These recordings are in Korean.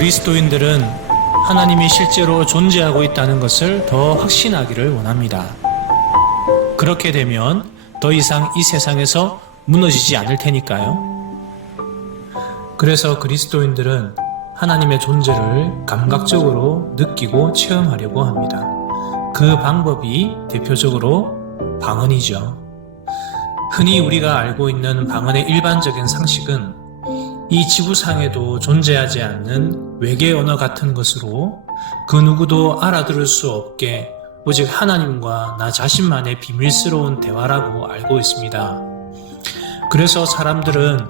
그리스도인들은 하나님이 실제로 존재하고 있다는 것을 더 확신하기를 원합니다. 그렇게 되면 더 이상 이 세상에서 무너지지 않을 테니까요. 그래서 그리스도인들은 하나님의 존재를 감각적으로 느끼고 체험하려고 합니다. 그 방법이 대표적으로 방언이죠. 흔히 우리가 알고 있는 방언의 일반적인 상식은 이 지구상에도 존재하지 않는 외계 언어 같은 것으로 그 누구도 알아들을 수 없게 오직 하나님과 나 자신만의 비밀스러운 대화라고 알고 있습니다. 그래서 사람들은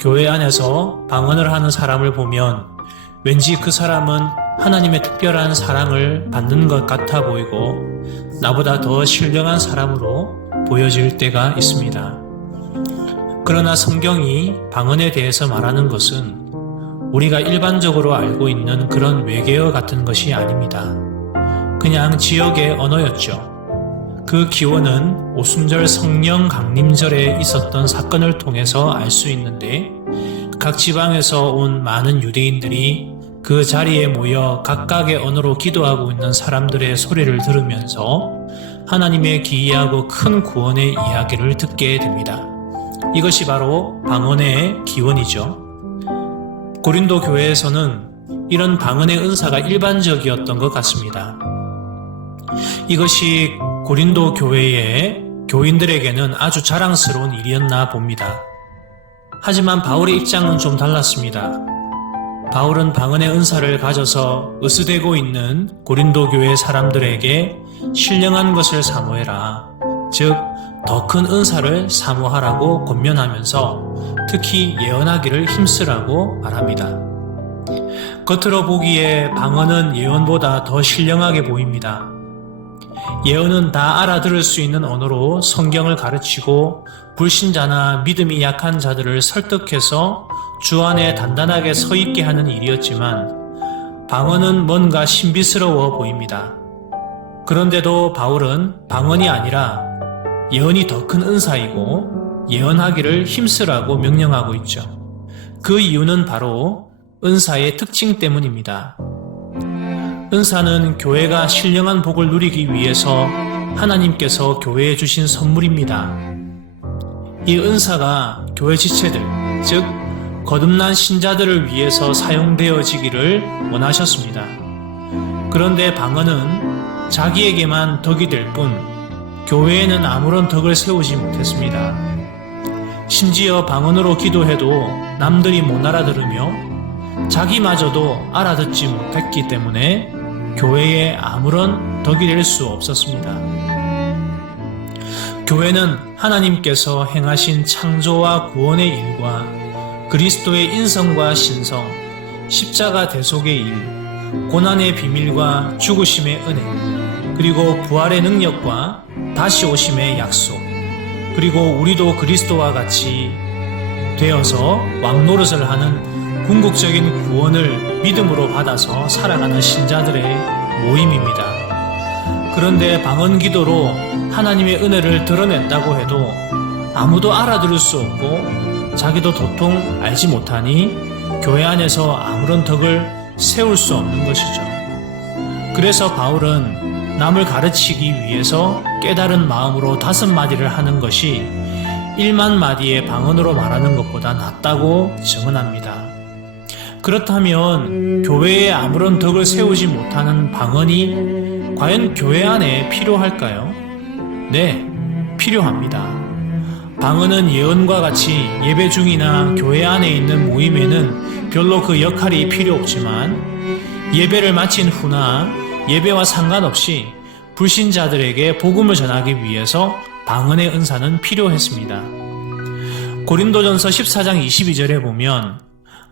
교회 안에서 방언을 하는 사람을 보면 왠지 그 사람은 하나님의 특별한 사랑을 받는 것 같아 보이고 나보다 더 신령한 사람으로 보여질 때가 있습니다. 그러나 성경이 방언에 대해서 말하는 것은 우리가 일반적으로 알고 있는 그런 외계어 같은 것이 아닙니다. 그냥 지역의 언어였죠. 그 기원은 오순절 성령 강림절에 있었던 사건을 통해서 알 수 있는데 각 지방에서 온 많은 유대인들이 그 자리에 모여 각각의 언어로 기도하고 있는 사람들의 소리를 들으면서 하나님의 기이하고 큰 구원의 이야기를 듣게 됩니다. 이것이 바로 방언의 기원이죠. 고린도 교회에서는 이런 방언의 은사가 일반적이었던 것 같습니다. 이것이 고린도 교회의 교인들에게는 아주 자랑스러운 일이었나 봅니다. 하지만 바울의 입장은 좀 달랐습니다. 바울은 방언의 은사를 가져서 으스대고 있는 고린도 교회 사람들에게 신령한 것을 사모해라, 즉 더 큰 은사를 사모하라고 권면하면서 특히 예언하기를 힘쓰라고 말합니다. 겉으로 보기에 방언은 예언보다 더 신령하게 보입니다. 예언은 다 알아들을 수 있는 언어로 성경을 가르치고 불신자나 믿음이 약한 자들을 설득해서 주 안에 단단하게 서 있게 하는 일이었지만 방언은 뭔가 신비스러워 보입니다. 그런데도 바울은 방언이 아니라 예언이 더 큰 은사이고 예언하기를 힘쓰라고 명령하고 있죠. 그 이유는 바로 은사의 특징 때문입니다. 은사는 교회가 신령한 복을 누리기 위해서 하나님께서 교회에 주신 선물입니다. 이 은사가 교회 지체들, 즉 거듭난 신자들을 위해서 사용되어지기를 원하셨습니다. 그런데 방언은 자기에게만 덕이 될 뿐 교회에는 아무런 덕을 세우지 못했습니다. 심지어 방언으로 기도해도 남들이 못 알아들으며 자기마저도 알아듣지 못했기 때문에 교회에 아무런 덕이 될 수 없었습니다. 교회는 하나님께서 행하신 창조와 구원의 일과 그리스도의 인성과 신성, 십자가 대속의 일, 고난의 비밀과 죽으심의 은혜, 그리고 부활의 능력과 다시 오심의 약속, 그리고 우리도 그리스도와 같이 되어서 왕노릇을 하는 궁극적인 구원을 믿음으로 받아서 살아가는 신자들의 모임입니다. 그런데 방언 기도로 하나님의 은혜를 드러낸다고 해도 아무도 알아들을 수 없고 자기도 도통 알지 못하니 교회 안에서 아무런 덕을 세울 수 없는 것이죠. 그래서 바울은 남을 가르치기 위해서 깨달은 마음으로 5마디를 하는 것이 1만 마디의 방언으로 말하는 것보다 낫다고 증언합니다. 그렇다면 교회에 아무런 덕을 세우지 못하는 방언이 과연 교회 안에 필요할까요? 네, 필요합니다. 방언은 예언과 같이 예배 중이나 교회 안에 있는 모임에는 별로 그 역할이 필요 없지만 예배를 마친 후나 예배와 상관없이 불신자들에게 복음을 전하기 위해서 방언의 은사는 필요했습니다. 고린도전서 14장 22절에 보면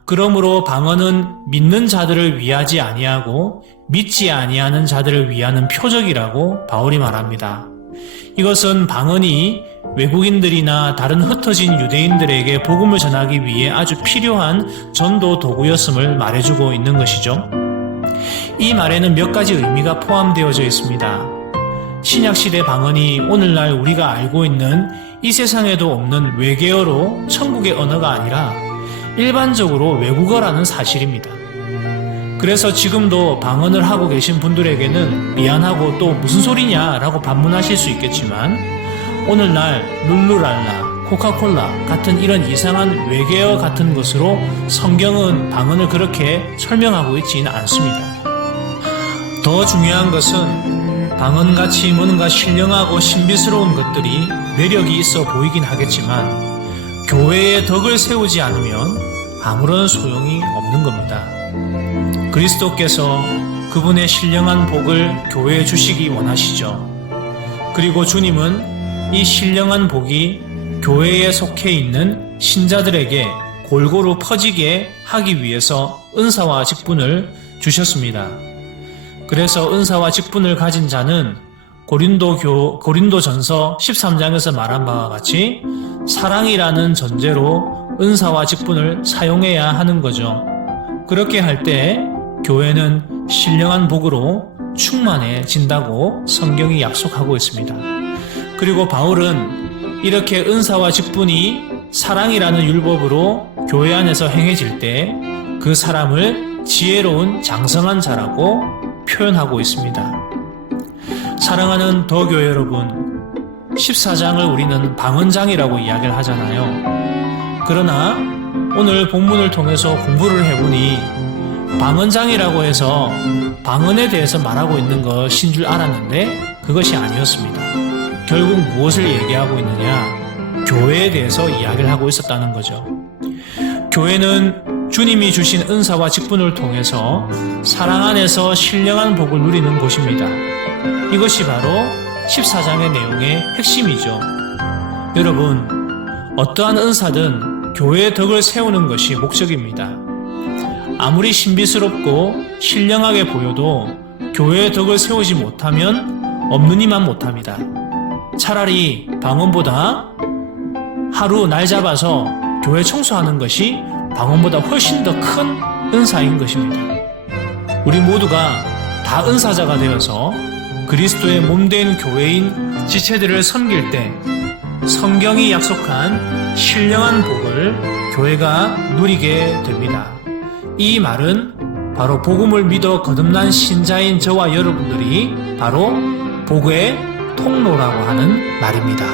그러므로 방언은 믿는 자들을 위하지 아니하고 믿지 아니하는 자들을 위하는 표적이라고 바울이 말합니다. 이것은 방언이 외국인들이나 다른 흩어진 유대인들에게 복음을 전하기 위해 아주 필요한 전도 도구였음을 말해주고 있는 것이죠. 이 말에는 몇 가지 의미가 포함되어져 있습니다. 신약시대 방언이 오늘날 우리가 알고 있는 이 세상에도 없는 외계어로 천국의 언어가 아니라 일반적으로 외국어라는 사실입니다. 그래서 지금도 방언을 하고 계신 분들에게는 미안하고 또 무슨 소리냐 라고 반문하실 수 있겠지만, 오늘날 룰루랄라, 코카콜라 같은 이런 이상한 외계어 같은 것으로 성경은 방언을 그렇게 설명하고 있지는 않습니다. 더 중요한 것은 방언같이 뭔가 신령하고 신비스러운 것들이 매력이 있어 보이긴 하겠지만 교회의 덕을 세우지 않으면 아무런 소용이 없는 겁니다. 그리스도께서 그분의 신령한 복을 교회에 주시기 원하시죠. 그리고 주님은 이 신령한 복이 교회에 속해 있는 신자들에게 골고루 퍼지게 하기 위해서 은사와 직분을 주셨습니다. 그래서 은사와 직분을 가진 자는 고린도전서 13장에서 말한 바와 같이 사랑이라는 전제로 은사와 직분을 사용해야 하는 거죠. 그렇게 할 때 교회는 신령한 복으로 충만해진다고 성경이 약속하고 있습니다. 그리고 바울은 이렇게 은사와 직분이 사랑이라는 율법으로 교회 안에서 행해질 때 그 사람을 지혜로운 장성한 자라고 표현하고 있습니다. 사랑하는 더교회 여러분, 14장을 우리는 방언장이라고 이야기를 하잖아요. 그러나 오늘 본문을 통해서 공부를 해보니 방언장이라고 해서 방언에 대해서 말하고 있는 것인 줄 알았는데 그것이 아니었습니다. 결국 무엇을 얘기하고 있느냐? 교회에 대해서 이야기를 하고 있었다는 거죠. 교회는 주님이 주신 은사와 직분을 통해서 사랑 안에서 신령한 복을 누리는 곳입니다. 이것이 바로 14장의 내용의 핵심이죠. 여러분, 어떠한 은사든 교회의 덕을 세우는 것이 목적입니다. 아무리 신비스럽고 신령하게 보여도 교회의 덕을 세우지 못하면 없는 이만 못합니다. 차라리 방언보다 하루 날 잡아서 교회 청소하는 것이 방언보다 훨씬 더 큰 은사인 것입니다. 우리 모두가 다 은사자가 되어서 그리스도의 몸된 교회인 지체들을 섬길 때 성경이 약속한 신령한 복을 교회가 누리게 됩니다. 이 말은 바로 복음을 믿어 거듭난 신자인 저와 여러분들이 바로 복의 통로라고 하는 말입니다.